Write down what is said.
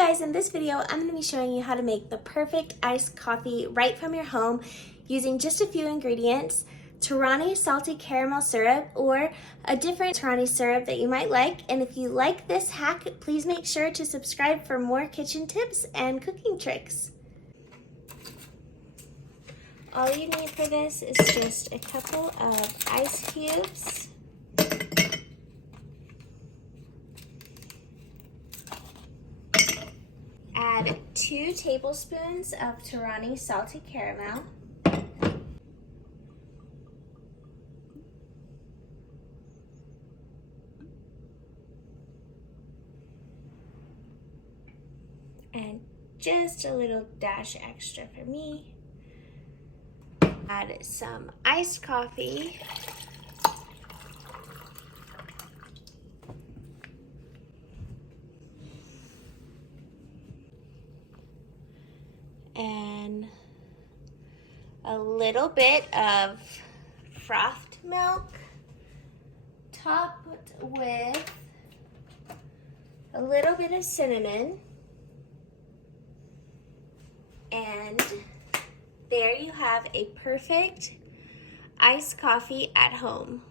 guys, in this video I'm going to be showing you how to make the perfect iced coffee right from your home using just a few ingredients: Torani salty caramel syrup or a different Torani syrup that you might like. And if you like this hack, please make sure to subscribe for more kitchen tips and cooking tricks. All you need for this is just a couple of ice cubes, add 2 tablespoons of Torani salty caramel, and just a little dash extra for me. Add some iced coffee, and a little bit of frothed milk, topped with a little bit of cinnamon, and there you have a perfect iced coffee at home.